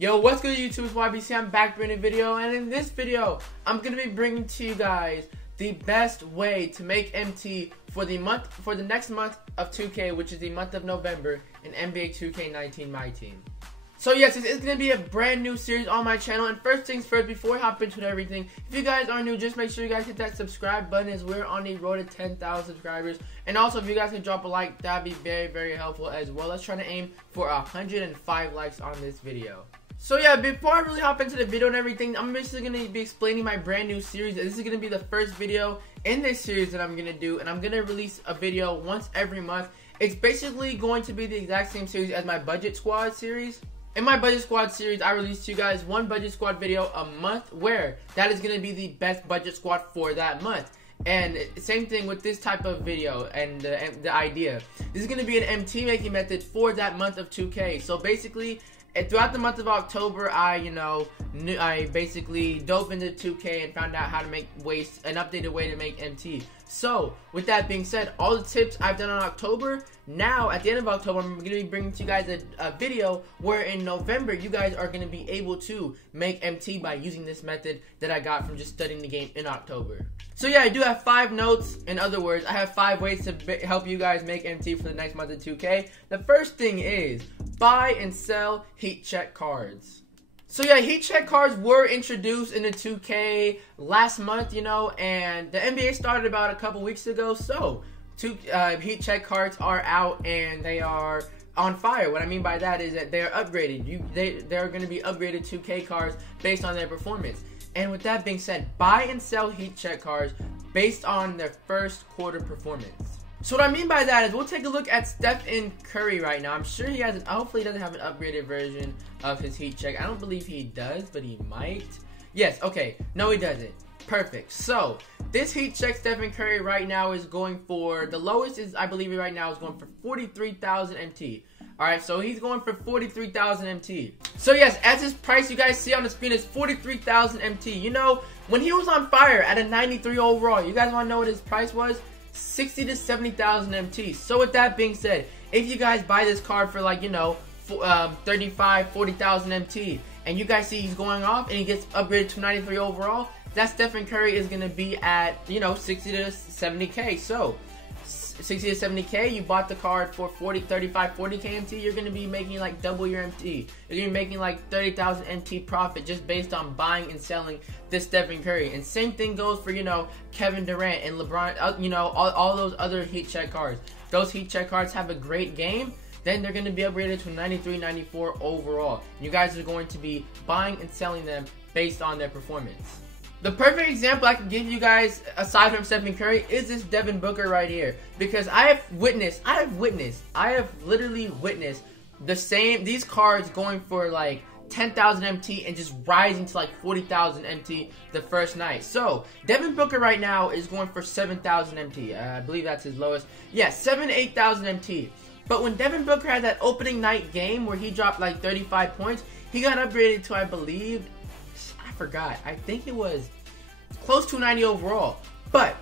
Yo, what's good YouTube? It's YBC. I'm back bringing a video, and in this video, I'm going to be bringing to you guys the best way to make MT for the next month of 2K, which is the month of November in NBA 2K19 Myteam. So yes, this is going to be a brand new series on my channel, and first things first, before I hop into everything, if you guys are new, just make sure you guys hit that subscribe button as we're on the road to 10,000 subscribers. And also, if you guys can drop a like, that'd be very, very helpful as well. Let's try to aim for 105 likes on this video. So yeah, before I really hop into the video and everything, I'm basically going to be explaining my brand new series. This is going to be the first video in this series that I'm going to do, and I'm going to release a video once every month. It's basically going to be the exact same series as my Budget Squad series. In my Budget Squad series, I release to you guys one Budget Squad video a month, where that is going to be the best Budget Squad for that month. And same thing with this type of video and the idea. This is going to be an MT making method for that month of 2K. So basically, throughout the month of October, I basically dove into 2K and found out how to make an updated way to make MT. So, with that being said, all the tips I've done on October, now at the end of October, I'm going to be bringing to you guys a video where in November, you guys are going to be able to make MT by using this method that I got from just studying the game in October. So yeah, I do have 5 notes. In other words, I have 5 ways to help you guys make MT for the next month of 2K. The first thing is buy and sell heat check cards. So yeah, heat check cards were introduced into 2K last month, and the NBA started about a couple weeks ago. So heat check cards are out and they are on fire. What I mean by that is that they are upgraded. They're going to be upgraded 2K cards based on their performance. And with that being said, buy and sell heat check cards based on their first quarter performance. So what I mean by that is we'll take a look at Stephen Curry right now. I'm sure he has hopefully he doesn't have an upgraded version of his heat check. I don't believe he does, but he might. Yes, okay. No, he doesn't. Perfect. So this heat check Stephen Curry right now is going for, the lowest is, I believe right now, is going for 43,000 MT. Alright, so he's going for 43,000 MT. So yes, as his price you guys see on the screen is 43,000 MT. When he was on fire at a 93 overall, you guys want to know what his price was? 60 to 70,000 MT. So with that being said, if you guys buy this card for 35, 40,000 MT, and you guys see he's going off and he gets upgraded to 93 overall, that Stephen Curry is going to be at 60 to 70k. So 60 to 70k, you bought the card for 35, 40k MT, you're going to be making like double your MT. You're going to be making like 30,000 MT profit just based on buying and selling this Stephen Curry. And same thing goes for, Kevin Durant and LeBron, all those other heat check cards. Those heat check cards have a great game, then they're going to be upgraded to 93, 94 overall. You guys are going to be buying and selling them based on their performance. The perfect example I can give you guys, aside from Stephen Curry, is this Devin Booker right here. Because I have literally witnessed these cards going for like 10,000 MT and just rising to like 40,000 MT the first night. So, Devin Booker right now is going for 7,000 MT. I believe that's his lowest. Yeah, 8,000 MT. But when Devin Booker had that opening night game where he dropped like 35 points, he got upgraded to, I believe, I think it was close to 90 overall, but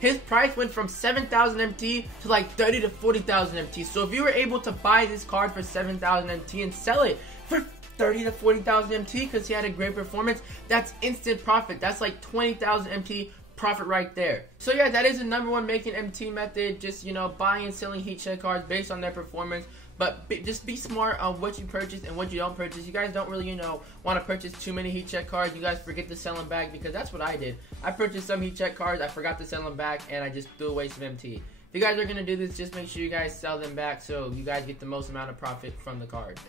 his price went from 7,000 MT to like 30 to 40,000 MT. So if you were able to buy this card for 7,000 MT and sell it for 30 to 40,000 MT because he had a great performance, that's instant profit. That's like 20,000 MT profit right there. So yeah, that is the #1 making MT method. Just buying and selling heat check cards based on their performance. But just be smart on what you purchase and what you don't purchase. You guys don't really, want to purchase too many heat check cards. You guys forget to sell them back, because that's what I did. I purchased some heat check cards, I forgot to sell them back, and I just threw away some MT. If you guys are going to do this, just make sure you guys sell them back so you guys get the most amount of profit from the card.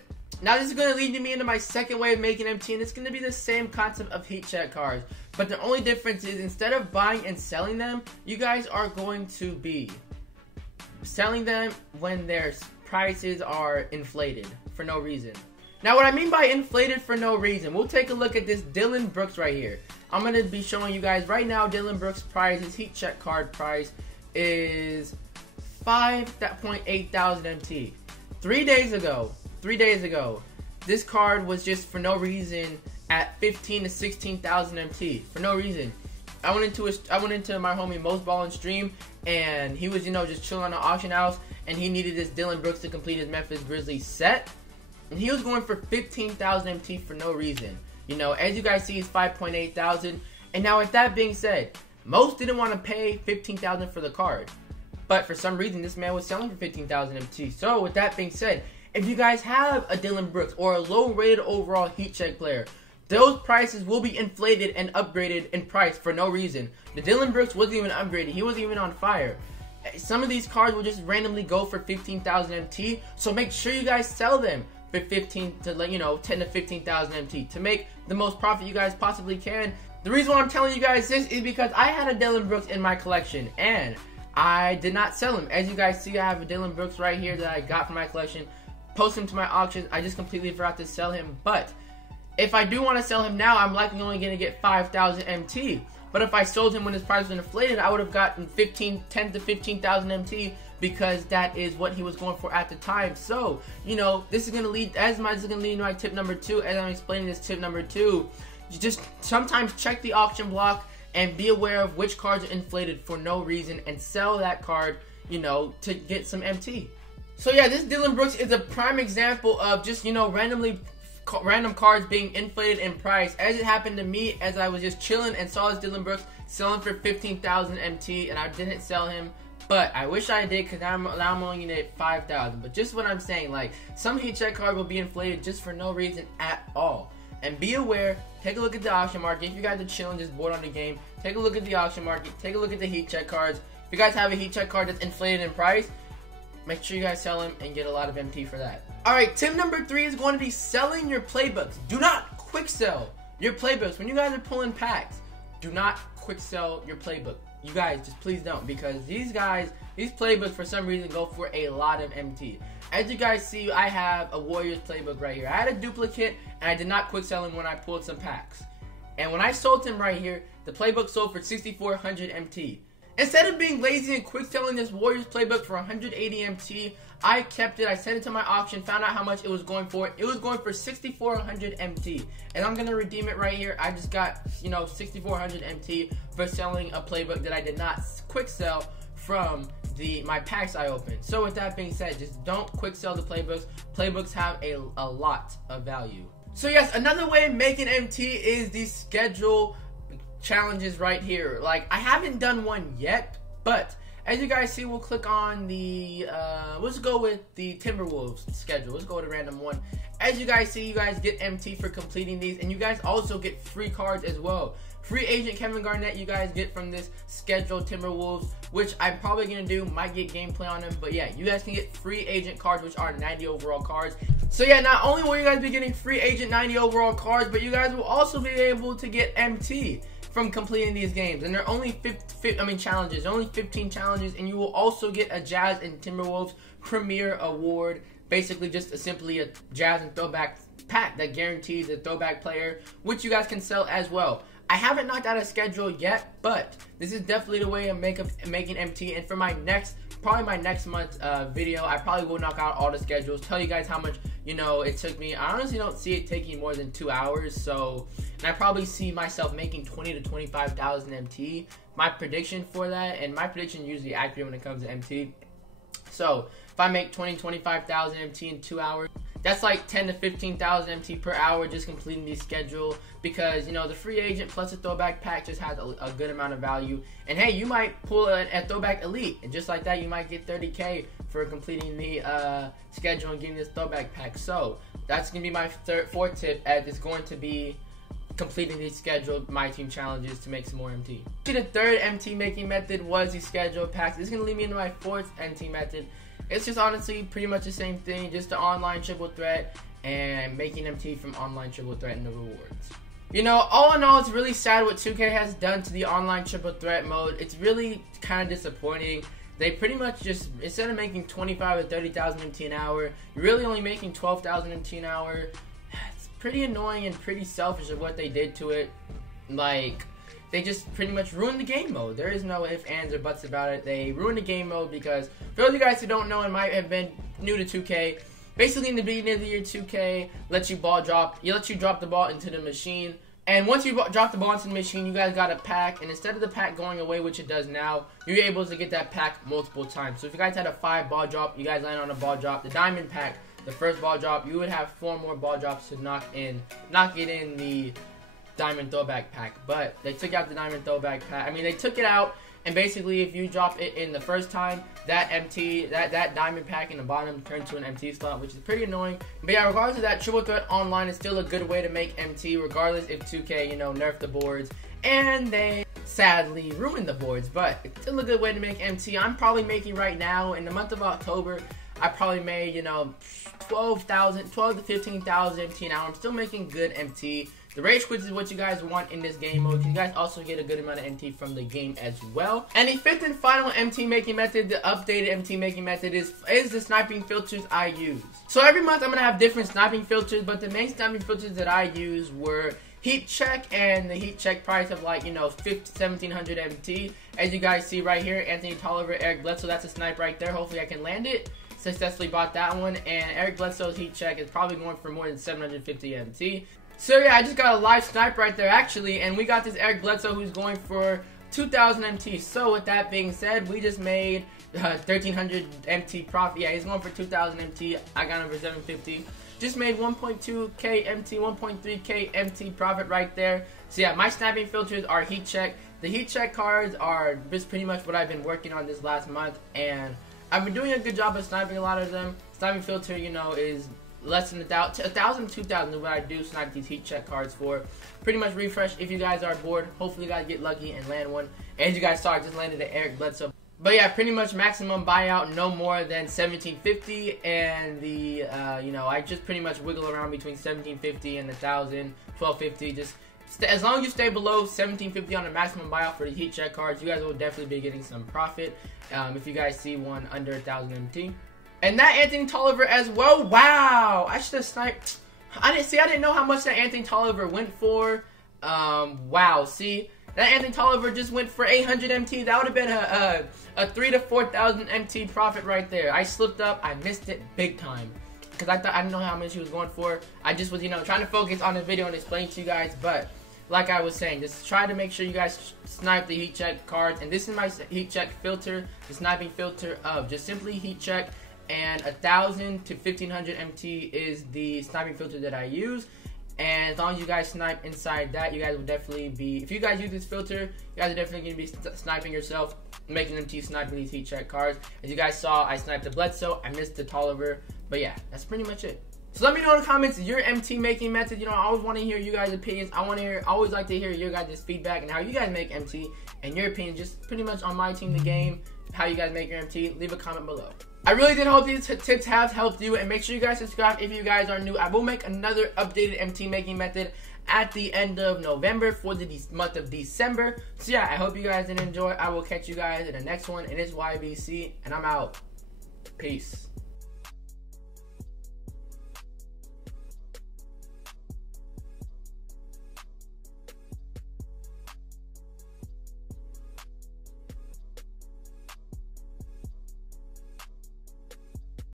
Now this is going to lead me into my second way of making MT, and it's going to be the same concept of heat check cards. But the only difference is, instead of buying and selling them, you guys are going to be selling them when their prices are inflated for no reason. Now what I mean by inflated for no reason, we'll take a look at this Dillon Brooks right here. I'm going to be showing you guys right now Dillon Brooks' price, his heat check card price is 5.8 thousand MT. 3 days ago, this card was just for no reason at 15 to 16,000 MT for no reason. I went into my homie Most Ballin' stream, and he was just chilling on the auction house, and he needed this Dillon Brooks to complete his Memphis Grizzlies set. and he was going for 15,000 MT for no reason. You know, as you guys see, he's 5.8 thousand. And now with that being said, most didn't want to pay 15,000 for the card. But for some reason, this man was selling for 15,000 MT. So with that being said, if you guys have a Dylan Brooks or a low-rated overall heat check player, those prices will be inflated and upgraded in price for no reason. The Dylan Brooks wasn't even upgraded. He wasn't even on fire. Some of these cards will just randomly go for 15,000 MT. So make sure you guys sell them for 10 to 15,000 MT to make the most profit you guys possibly can. The reason why I'm telling you guys this is because I had a Dylan Brooks in my collection and I did not sell him. As you guys see, I have a Dylan Brooks right here that I got from my collection. Post him to my auction. I just completely forgot to sell him. But if I do want to sell him now, I'm likely only going to get 5,000 MT. But if I sold him when his price was inflated, I would have gotten 10 to 15,000 MT because that is what he was going for at the time. So, you know, this is going to lead, this is going to lead to my tip number 2. As I'm explaining this tip number 2, you just sometimes check the auction block and be aware of which cards are inflated for no reason and sell that card, you know, to get some MT. So yeah, this Dylan Brooks is a prime example of just, you know, random cards being inflated in price, as it happened to me as I was just chilling and saw this Dylan Brooks selling for 15,000 MT and I didn't sell him, but I wish I did because now I'm only gonna get 5,000. But just what I'm saying, like, some heat check card will be inflated just for no reason at all. And be aware, take a look at the auction market. If you guys are chilling, just bored on the game, take a look at the auction market, take a look at the heat check cards. If you guys have a heat check card that's inflated in price, make sure you guys sell them and get a lot of MT for that. Alright, tip number 3 is going to be selling your playbooks. Do not quick sell your playbooks. When you guys are pulling packs, do not quick sell your playbook. You guys, just please don't, because these playbooks for some reason go for a lot of MT. As you guys see, I have a Warriors playbook right here. I had a duplicate and I did not quick sell him when I pulled some packs. And when I sold him right here, the playbook sold for 6,400 MT. Instead of being lazy and quick selling this Warriors playbook for 180 MT, I kept it. I sent it to my auction, found out how much it was going for. It was going for 6,400 MT. And I'm going to redeem it right here. I just got, you know, 6,400 MT for selling a playbook that I did not quick sell from my packs I opened. So with that being said, just don't quick sell the playbooks. Playbooks have a lot of value. So yes, another way of making MT is the schedule challenges right here. Like, I haven't done one yet, but as you guys see, we'll click on the let's go with the Timberwolves schedule. Let's go with a random one. As you guys see, you guys get MT for completing these, and you guys also get free cards as well. Free agent Kevin Garnett you guys get from this schedule Timberwolves, which I'm probably gonna do, might get gameplay on them, but yeah, you guys can get free agent cards, which are 90 overall cards. So yeah, not only will you guys be getting free agent 90 overall cards, but you guys will also be able to get MT from completing these games. And they're only challenges, only 15 challenges, and you will also get a Jazz and Timberwolves Premier Award, basically just simply a Jazz and Throwback pack that guarantees a throwback player, which you guys can sell as well. I haven't knocked out a schedule yet, but this is definitely the way of making MT. And for my probably my next month video, I probably will knock out all the schedules, tell you guys how much, you know, it took me. I honestly don't see it taking more than 2 hours, so, and I probably see myself making 20 to 25,000 MT. My prediction for that, and my prediction is usually accurate when it comes to MT. So if I make 20 to 25,000 MT in 2 hours, that's like 10 to 15,000 MT per hour just completing the schedule, because, you know, the free agent plus a throwback pack just has a good amount of value. And hey, you might pull a throwback elite, and just like that, you might get 30K for completing the schedule and getting this throwback pack. So that's gonna be my fourth tip, as it's going to be completing these scheduled Myteam challenges to make some more MT. The third MT making method was the scheduled packs. This is gonna lead me into my fourth MT method. It's just honestly pretty much the same thing, just the online triple threat and making MT from online triple threat and the rewards. You know, all in all, it's really sad what 2K has done to the online triple threat mode. It's really kind of disappointing. They pretty much just, instead of making 25 to 30,000 MT an hour, you're really only making 12,000 MT an hour. It's pretty annoying and pretty selfish of what they did to it. Like, they just pretty much ruined the game mode. There is no ifs, ands, or buts about it. They ruined the game mode because, for those of you guys who don't know and might have been new to 2K, basically in the beginning of the year, 2K lets you drop the ball into the machine. And once you drop the ball into the machine, you guys got a pack. And instead of the pack going away, which it does now, you're able to get that pack multiple times. So if you guys had a 5 ball drop, you guys land on a ball drop. The diamond pack the first ball drop, you would have 4 more ball drops to knock it in the diamond throwback pack. But they took out the diamond throwback pack. I mean, they took it out, and basically if you drop it in the first time, that diamond pack in the bottom turned to an MT slot, which is pretty annoying. But yeah, regardless of that, Triple Threat Online is still a good way to make MT, regardless if 2K, you know, nerfed the boards and they sadly ruined the boards. But it's still a good way to make MT. I'm probably making right now, in the month of October, I probably made, you know, 12 to 15,000 MT now. I'm still making good MT. The rage quits is what you guys want in this game mode. You guys also get a good amount of MT from the game as well. And the 5th and final MT making method, the updated MT making method, is the sniping filters I use. So every month I'm going to have different sniping filters, but the main sniping filters that I use were heat check, and the heat check price of, like, you know, 1700 MT. As you guys see right here, Anthony Tolliver, Eric Bledsoe, that's a snipe right there. Hopefully I can land it. Successfully bought that one, and Eric Bledsoe's heat check is probably going for more than 750 MT. So yeah, I just got a live snipe right there actually, and we got this Eric Bledsoe who's going for 2000 MT. So with that being said, we just made 1300 MT profit. Yeah, he's going for 2000 MT. I got him for 750. Just made 1.2k MT, 1.3k MT profit right there. So yeah, my sniping filters are heat check. The heat check cards are just pretty much what I've been working on this last month, and I've been doing a good job of sniping a lot of them. Sniping filter, you know, is less than 1,000, 2,000 is what I do snipe these heat check cards for. Pretty much refresh if you guys are bored. Hopefully you guys get lucky and land one. As you guys saw, I just landed an Eric Bledsoe. But yeah, pretty much maximum buyout, no more than 1750, and the you know, I just pretty much wiggle around between 1750 and 1,000, 1250. Just as long as you stay below 1750 on the maximum buyout for the heat check cards, you guys will definitely be getting some profit. If you guys see one under 1,000 MT. And that Anthony Tolliver as well. Wow, I should have sniped. I didn't know how much that Anthony Tolliver went for. Wow, see, that Anthony Tolliver just went for 800 MT. That would have been a 3,000 to 4,000 MT profit right there. I slipped up. I missed it big time because I didn't know how much he was going for. I just was, you know, trying to focus on the video and explain to you guys. But like I was saying, just try to make sure you guys snipe the heat check cards. And this is my heat check filter, the sniping filter of just simply heat check. And 1,000 to 1,500 MT is the sniping filter that I use. And as long as you guys snipe inside that, you guys will definitely be, if you guys use this filter, you guys are definitely going to be sniping yourself, making MT sniping these heat check cards. As you guys saw, I sniped the Bledsoe, I missed the Tolliver. But yeah, that's pretty much it. So let me know in the comments your MT making method. You know, I always want to hear you guys' opinions. I always like to hear your guys' feedback and how you guys make MT and your opinion, just pretty much on my team, the game, how you guys make your MT. Leave a comment below. I really did hope these tips have helped you, and make sure you guys subscribe if you guys are new. I will make another updated MT making method at the end of November for the month of December. So yeah, I hope you guys did enjoy. I will catch you guys in the next one, and it's YBC, and I'm out. Peace.